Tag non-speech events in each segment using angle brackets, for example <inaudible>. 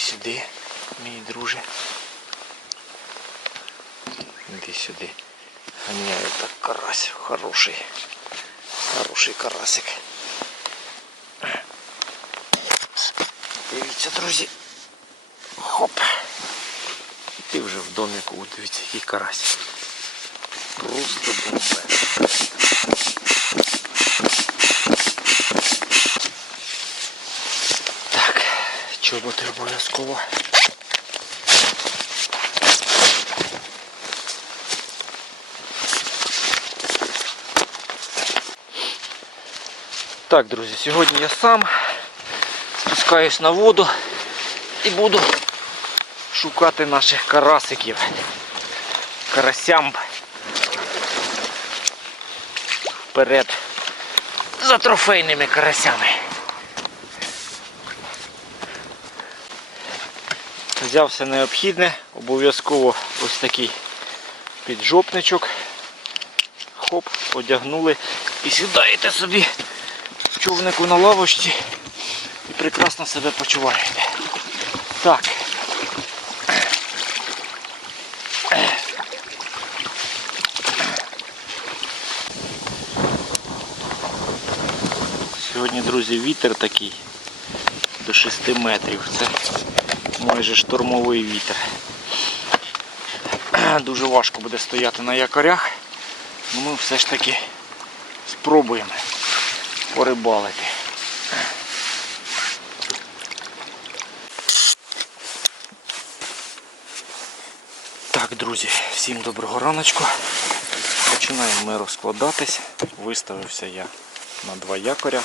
сюди, мій друже. Іди сюди. Ганяє так карась. Хороший. Хороший карасик. Дивіться, друзі. Хоп. І ти вже в доміку. От Дивіться, який карась. Просто бомба. Так, чоботи обов'язково. Так, друзі, сьогодні я сам спускаюсь на воду і буду шукати наших карасиків. Карасям. Вперед за трофейними карасями. Взяв все необхідне, обов'язково ось такий піджопничок. Хоп, одягнули і сідаєте собі в човнику на лавочці і прекрасно себе почуваєте. Так. Сьогодні, друзі, вітер такий до 6 метрів. Це майже штормовий вітер. <clears throat> Дуже важко буде стояти на якорях, але ми все ж таки спробуємо порибалити. Так, друзі, всім доброго раночку. Починаємо ми розкладатись. Виставився я на два якоря.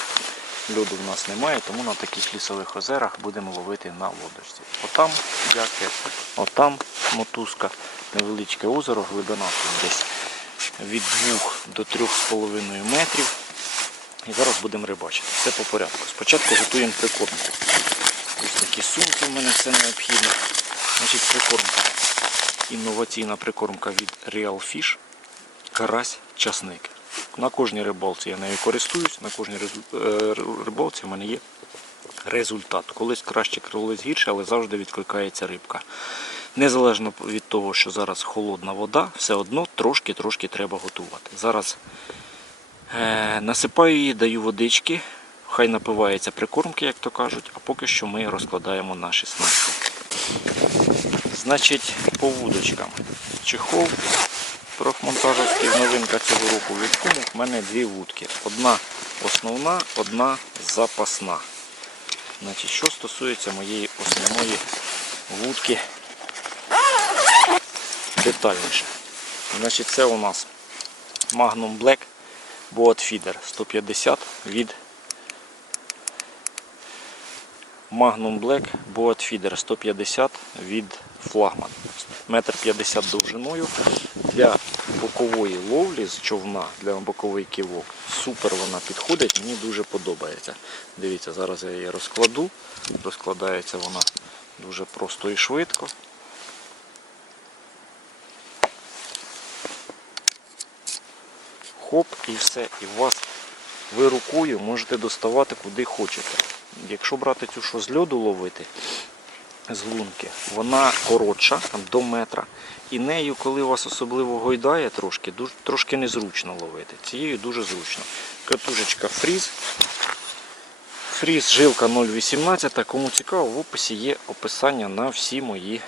Льоду в нас немає, тому на таких лісових озерах будемо ловити на лодочці. Отам якір, отам мотузка, невеличке озеро, глибина тут десь від 2 до 3,5 метрів. І зараз будемо рибачити. Все по порядку. Спочатку готуємо прикормку. Ось такі сумки в мене все необхідне. Значить, прикормка. Інноваційна прикормка від Real Fish. Карась часник. На кожній рибалці я нею користуюсь, на кожній е, рибалці в мене є результат. Колись краще, колись гірше, але завжди відкликається рибка. Незалежно від того, що зараз холодна вода, все одно трошки-трошки треба готувати. Зараз е, насипаю її, даю водички, хай напивається прикормки, як то кажуть, а поки що ми розкладаємо наші снасті. Значить, по вудочкам. Чехол профмонтажівський, новинка цього року від кому. В мене дві вудки. Одна основна, одна запасна. Значить, що стосується моєї основної вудки детальніше. Значить, це у нас Magnum Black Boat Feeder 150 від Magnum Black Boat Feeder 150 від флагман. Метр 50 довжиною. Для бокової ловлі з човна, для боковий ківок. Супер вона підходить, мені дуже подобається. Дивіться, зараз я її розкладу. Розкладається вона дуже просто і швидко. Хоп і все. І вас ви рукою можете доставати куди хочете. Якщо брати цю що з льоду ловити, з лунки, вона коротша, там до метра. І нею, коли вас особливо гойдає трошки, дуже, трошки незручно ловити. Цією дуже зручно. Катушечка фріз. Фріз жилка 0,18. Кому цікаво, в описі є описання на всі мої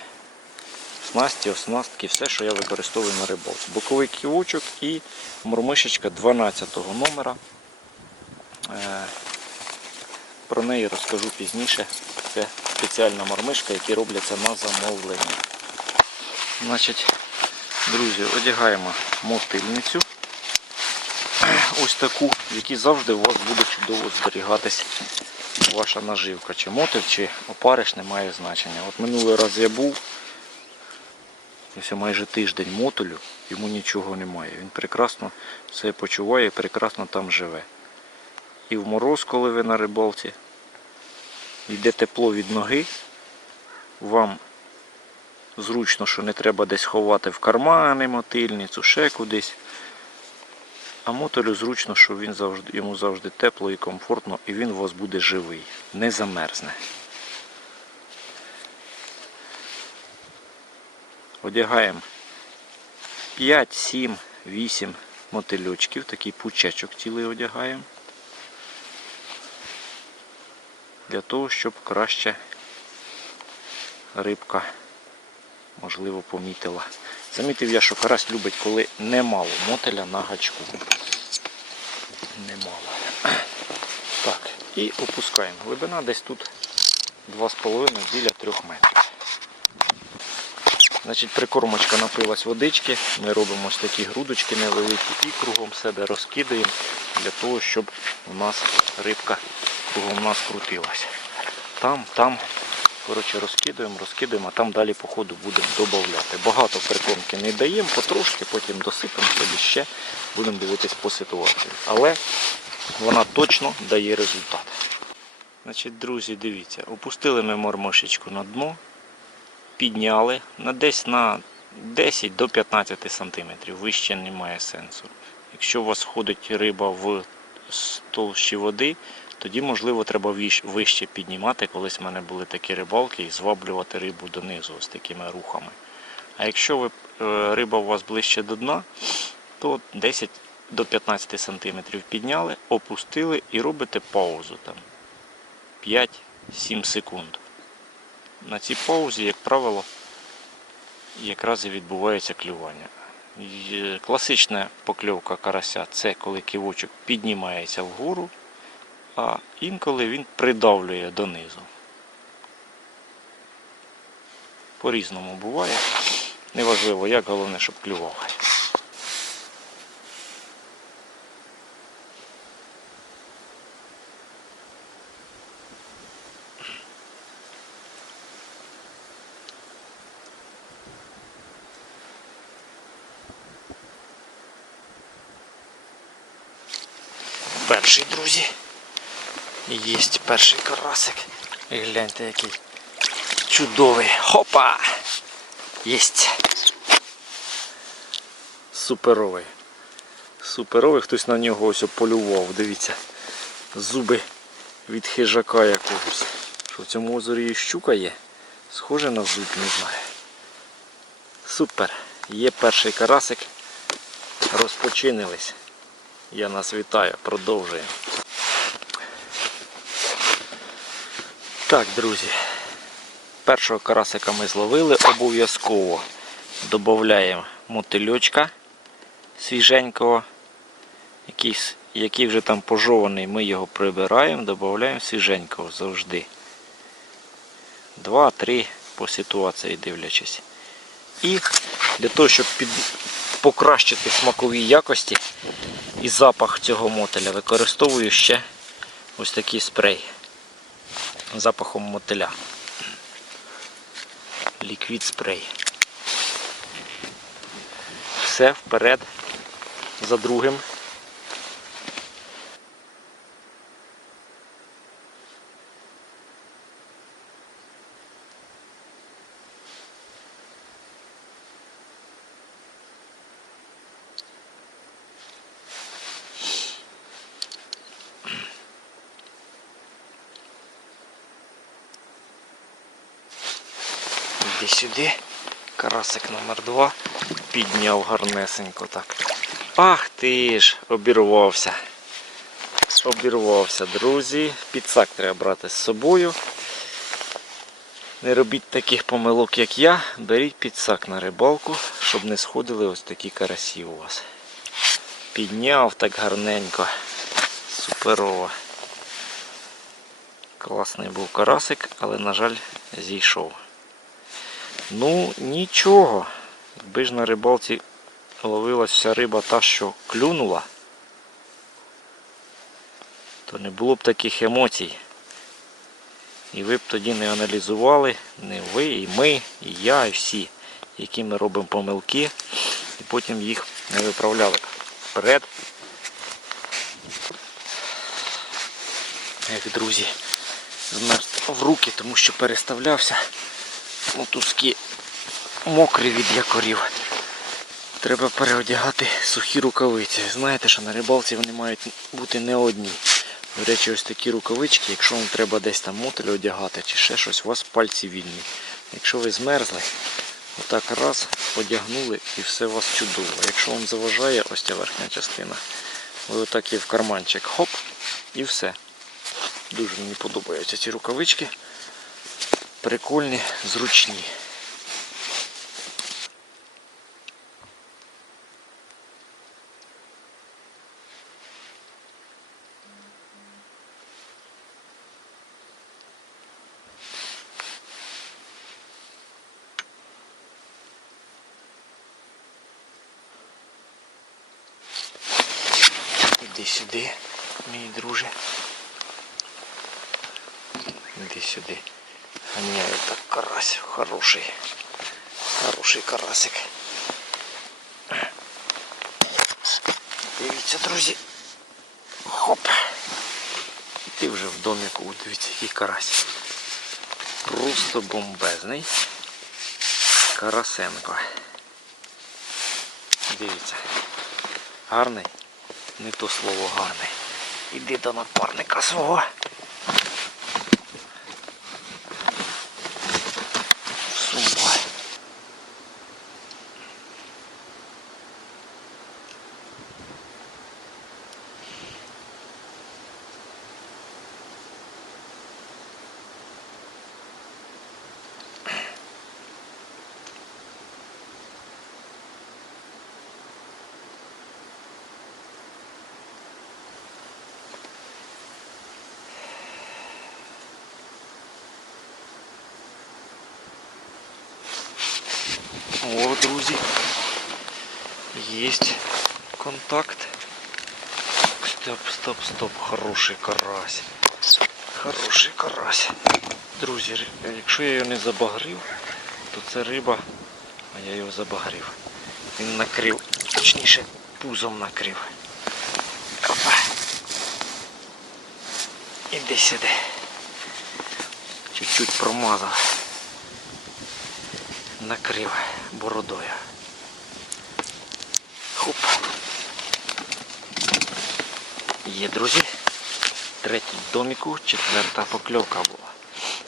снасті, оснастки, все, що я використовую на рибалці. Боковий ківочок і мормишечка 12 номера. Про неї розкажу пізніше. Це спеціальна мормишка, які робляться на замовлення. Значить, друзі, одягаємо мотильницю. Ось таку, в якій завжди у вас буде чудово зберігатись ваша наживка. Чи мотив, чи опариш не має значення. От минулий раз я був, ось майже тиждень мотолю, йому нічого немає. Він прекрасно все почуває і прекрасно там живе. І в мороз, коли ви на рибалці, йде тепло від ноги, вам зручно, що не треба десь ховати в кармани мотильницю, ще кудись. А мотолю зручно, що він завжди, йому завжди тепло і комфортно, і він у вас буде живий, не замерзне. одягаємо 5, 7, 8 мотильочків, такий пучечок цілий одягаємо. Для того, щоб краще рибка, можливо, помітила. Замітив я, що карась любить, коли немало мотеля на гачку. Немало. <clears throat> Так, і опускаємо. Глибина десь тут 2,5 біля 3 метрів. Значить, прикормочка напилась водички, ми робимо ось такі грудочки невеликі і кругом себе розкидаємо для того, щоб у нас рибка кругом нас крутилась. Там, там, коротше, розкидаємо, розкидаємо, а там далі по ходу будемо додавати. Багато прикормки не даємо, потрошки, потім досипемо собі ще, будемо дивитись по ситуації. Але вона точно дає результат. Значить, друзі, дивіться, опустили ми мормошечку на дно, підняли на десь на 10 до 15 см. Вище немає сенсу. Якщо у вас входить риба в з товщі води, тоді, можливо, треба вище піднімати. Колись в мене були такі рибалки і зваблювати рибу донизу ось такими рухами. А якщо ви, е, риба у вас ближче до дна, то 10 до 15 см підняли, опустили і робите паузу там 5-7 секунд. На цій паузі, як правило, якраз і відбувається клювання. Класична покльовка карася це коли кивочок піднімається вгору, а інколи він придавлює донизу. По-різному буває. Неважливо, як головне, щоб клював. Перший, друзі. Єсть перший карасик. І гляньте, який чудовий. Хопа! Єсть. Суперовий. Суперовий, хтось на нього ось полював. Дивіться. Зуби від хижака якогось. Що в цьому озері і щука є? Схоже на зуб, не знаю. Супер. Є перший карасик. Розпочинились. Я нас вітаю, продовжуємо. Так, друзі. Першого карасика ми зловили, обов'язково додаємо мотильочка свіженького. Якийсь, який вже там пожований, ми його прибираємо, додаємо свіженького завжди. Два-три по ситуації дивлячись. І для того, щоб під... покращити смакові якості і запах цього мотиля, використовую ще ось такий спрей запахом мотиля. Ліквід спрей. Все вперед за другим. Іди сюди. Карасик номер два. Підняв гарнесенько так. Ах ти ж, обірвався. Обірвався, друзі. Підсак треба брати з собою. Не робіть таких помилок, як я. Беріть підсак на рибалку, щоб не сходили ось такі карасі у вас. Підняв так гарненько. Суперово. Класний був карасик, але, на жаль, зійшов. Ну, нічого. Якби ж на рибалці ловилась вся риба та, що клюнула, то не було б таких емоцій. І ви б тоді не аналізували, не ви, і ми, і я, і всі, які ми робимо помилки, і потім їх не виправляли. Вперед. Як друзі, змерз в руки, тому що переставлявся. Мотузки мокрі від якорів. Треба переодягати сухі рукавиці. Знаєте, що на рибалці вони мають бути не одні. До речі, ось такі рукавички, якщо вам треба десь там мотель одягати чи ще щось, у вас пальці вільні. Якщо ви змерзли, Отак раз, одягнули і все у вас чудово. Якщо вам заважає ось ця верхня частина, ви отак її в карманчик хоп і все. Дуже мені подобаються ці рукавички. Прикольні, зручні. Іди сюди, мій друже. Іди сюди. Ганяю так карась. Хороший. Хороший карасик. Дивіться, друзі. Хоп. І ти вже в доміку. Дивіться, який карась. Просто бомбезний. Карасенко. Дивіться. Гарний? Не то слово гарний. Іди до напарника свого. О, друзі. Есть контакт. Стоп, стоп, стоп. Хороший карась. Хороший карась. Друзі, якщо я його не забагрив, то це риба, а я його забагрив. Він накрив, точніше, пузом накрив. Опа. Іди сюди. Чуть-чуть промазав накрив бородою. Хоп. Є, друзі. Третій доміку, четверта покльовка була.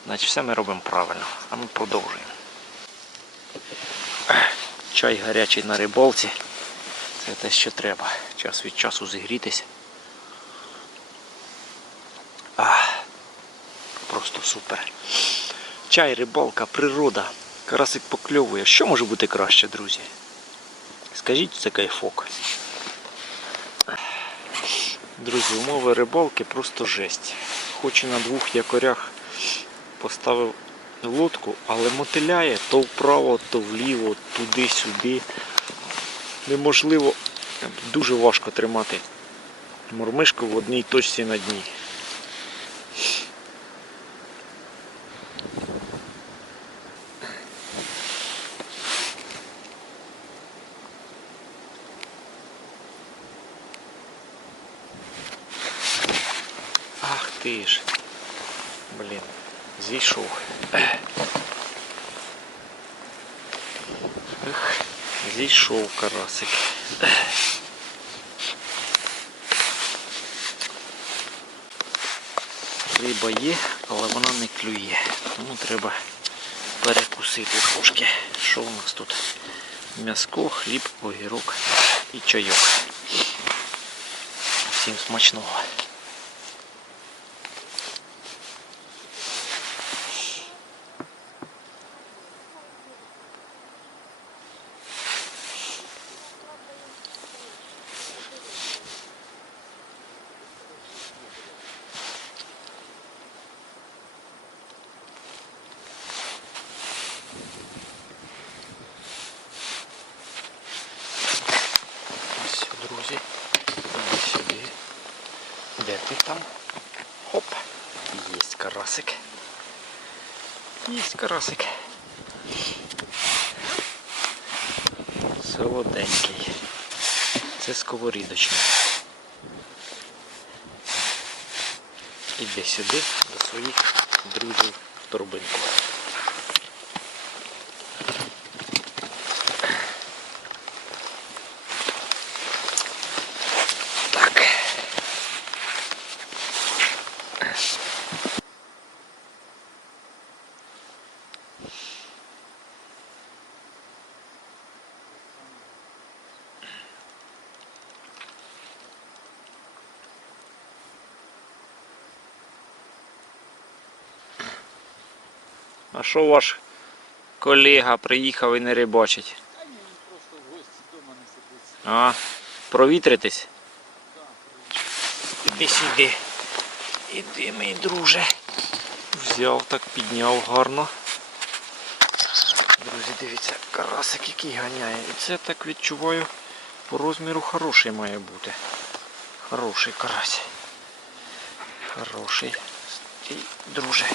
Значить, все ми робимо правильно, а ми продовжуємо. Чай гарячий на рибалці. Це те, що треба. Час від часу зігрітися. Просто супер. Чай, рибалка, природа. Карасик покльовує. Що може бути краще, друзі? Скажіть, це кайфок. Друзі, умови рибалки просто жесть. Хоч і на двох якорях поставив лодку, але мотиляє то вправо, то вліво, туди-сюди. Неможливо, дуже важко тримати мормишку в одній точці на дні. Ж. Блін, зійшов. Зійшов карасик. Риба є, але вона не клює. Тому треба перекусити трошки. Що у нас тут? М'яско, хліб, огірок і чайок. Всім смачного. Ось, друзі, іди сюди. Де ти там? Хоп. Єсть карасик. Єсть карасик. Солоденький. Це сковорідочний. Іде сюди до своїх друзів в торбинку. А що ваш колега приїхав і не рибачить? Та ні, він просто в гості вдома не сидиться. А, провітритись? Іди сюди. Іди, мій друже. Взяв так, підняв гарно. Друзі, дивіться, карасик який ганяє. І це так відчуваю по розміру хороший має бути. Хороший карась. Хороший. Стій, друже.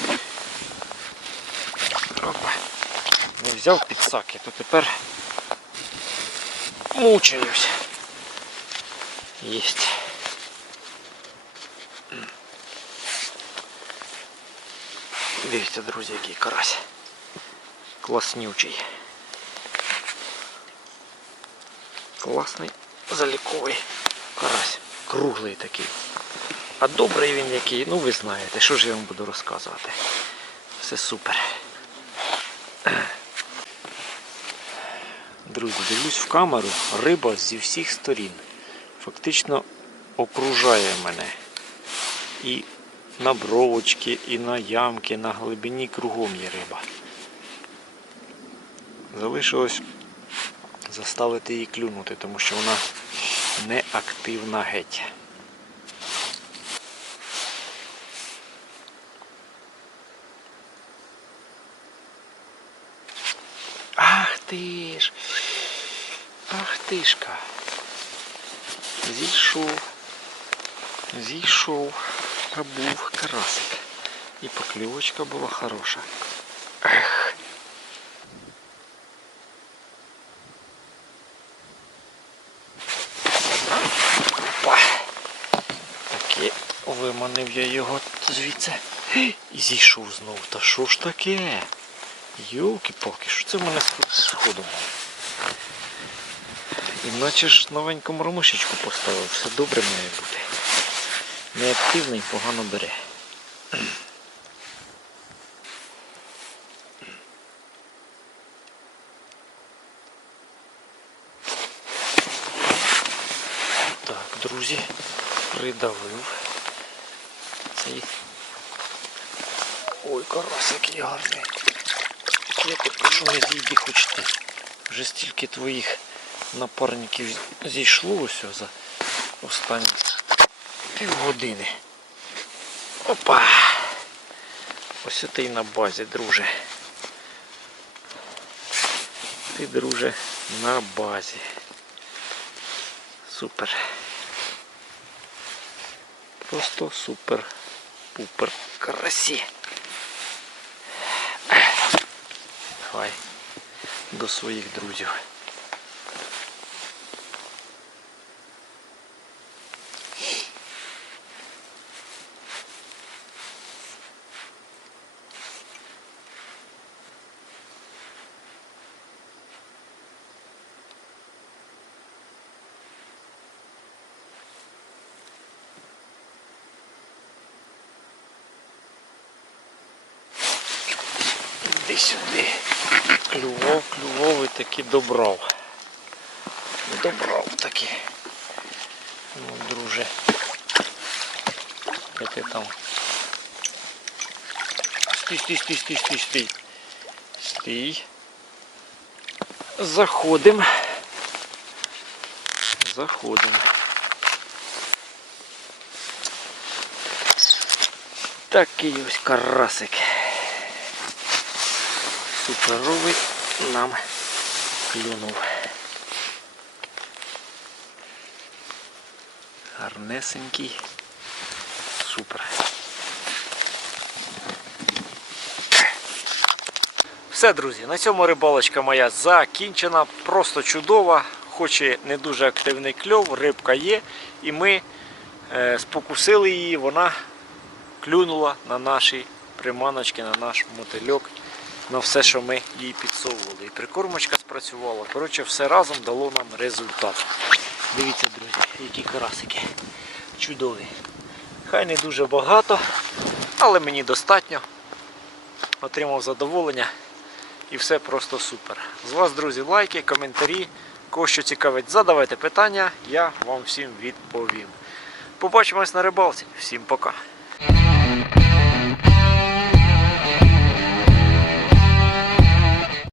Опа. Не взяв підсаки, то тепер мучаюсь. Єсть. Дивіться, друзі, який карась. Класнючий. Класний заліковий карась. Круглий такий. А добрий він який, ну ви знаєте, що ж я вам буду розказувати. Все супер. Друзі, дивлюсь в камеру, риба зі всіх сторін. Фактично окружає мене. І на бровочки, і на ямки, на глибині кругом є риба. Залишилось заставити її клюнути, тому що вона не активна геть. Ах ти ж! Тишка! Зійшов. Зійшов, а був карасик. І покльовочка була хороша. Ех. Опа. Таке виманив я його звідси. І зійшов знов. Та що ж таке? Йолки-палки, що це в мене з сходом? Іначе ж новеньку мормишечку поставив, все добре має бути. Неактивний, погано бере. Так, друзі, придавив цей. Ой, карась який гарний. Я тебе прошу, не зійди хоч ти. Вже стільки твоїх напарників зійшло ось за останні півгодини. Опа! Ось ти й на базі, друже. Ти, друже, на базі. Супер. Просто супер. Пупер красі. Давай до своїх друзів. Іди сюди. Клював, клював і таки добрав. Добрав таки. Ну, друже. Де ти там? Стій, стій, стій, стій, стій, стій. Стій. Заходим. Заходим. Такий ось карасик. Суперовий нам клюнув. Гарнесенький. Супер. Все, друзі, на цьому рибалочка моя закінчена. Просто чудова. Хоч і не дуже активний кльов, рибка є. І ми е, спокусили її, вона клюнула на наші приманочки, на наш мотильок на все, що ми їй підсовували. І прикормочка спрацювала. Коротше, все разом дало нам результат. Дивіться, друзі, які карасики. Чудові. Хай не дуже багато, але мені достатньо. Отримав задоволення і все просто супер. З вас, друзі, лайки, коментарі. Кого що цікавить, задавайте питання, я вам всім відповім. Побачимось на рибалці. Всім пока.